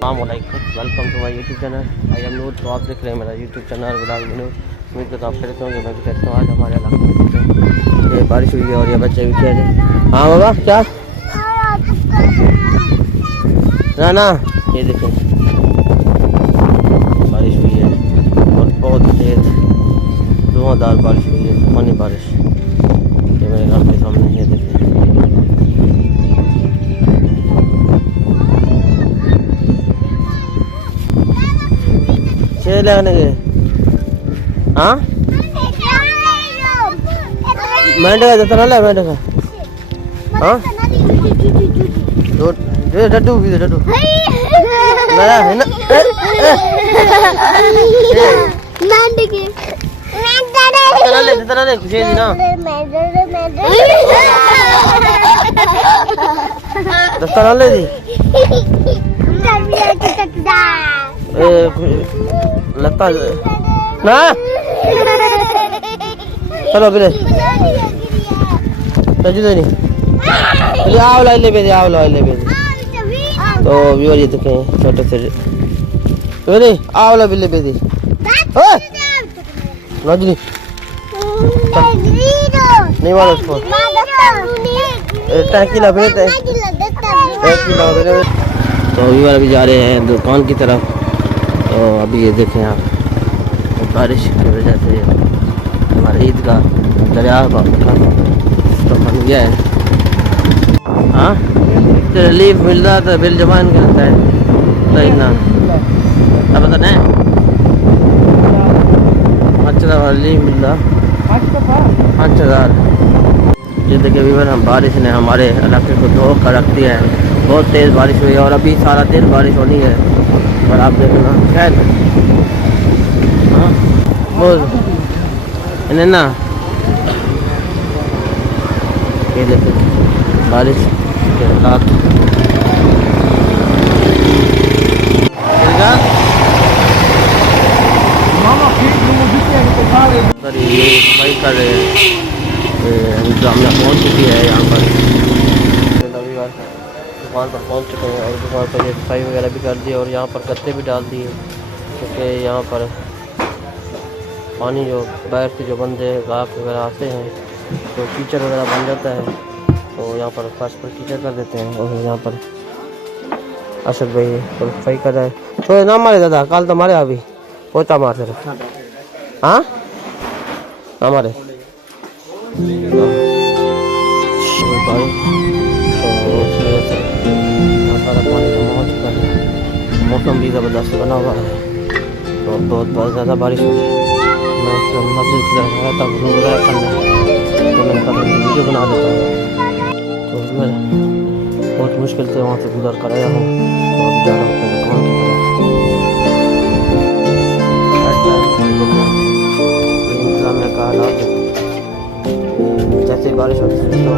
Welcome to my YouTube channel. I am Noor. तो आप देख रहे हैं मेरा यूट्यूब चैनल ब्लॉग वीडियो। उम्मीद करता हूँ आप कहते होंगे, मैं भी कहता हूँ। आज हमारे इलाके में देखें ये बारिश हुई है और ये बच्चे भी खेल रहे हैं। हाँ बाबा क्या ना ना, ये देखें बारिश हुई है और बहुत तेज धुआंधार बारिश हुई है, तूफानी बारिश। ये मेरे घर के सामने ये देखें। लगने के हाँ मेंढक का जतन ले मेंढक का हाँ दो डड्डू भी डड्डू मेरा है ना मेंढक के जतन ले खुशी दी ना जतन ले दी लगता ना चलो बिले तजुदे नहीं आवला ले बेदे आवला ले बेदे। तो व्यूअर ये देखें छोटे से बेदे आवला बिले बेदे ओए रजनी नहीं मारो उसको टैंकी बेदे टैंकी बेदे। तो व्यूअर अभी जा रहे हैं दुकान की तरफ। तो अभी ये देखें आप बारिश की वजह से हमारे ईद का दरिया का तो बन गया है। हाँ तो रिलीफ मिल रहा था बिल जमा नहीं करता है तो इतना अब पता नहीं रिलीफ मिल रहा 5,000। ये देखिए भी हम बारिश ने हमारे इलाके को धो कर रख दिया है। बहुत तेज़ बारिश हुई है और अभी सारा दिन बारिश होनी है। और आप देखना खैर हाँ बोल इन्हें ना ये देखो बारिश के हालात सफाई कर रहे हैं। इंतजामिया पहुँच चुकी है यहाँ पर दुकान पर पहुँच चुके हैं और दुकान पर ये सफाई वगैरह भी कर दी और यहाँ पर गत्ते भी डाल दिए क्योंकि यहाँ पर पानी जो बाहर से जो बंदे गाहक वगैरह आते हैं तो कीचड़ वगैरह बन जाता है। तो यहाँ पर फर्श पर कीचड़ कर देते हैं और यहाँ पर अशद भाई तो सफाई कर रहा है। तो ना मारे दादा कल तो मारे अभी पोता मारते रहे हाँ हमारे सारा पानी जमा हो चुका है। मौसम भी ज़बरदस्त बना हुआ है तो बहुत ज़्यादा बारिश हुई है। मैं मस्जिद की तरफ आया था वज़ू वगैरह करने तो मैंने कहा वीडियो बना देता हूँ। तो मैं बहुत मुश्किल से वहाँ से गुजर कर आया हूँ। तो अब जा रहा हूँ अपने दुकान की तरफ। इंतज़ाम में कहा जैसे बारिश होती है तो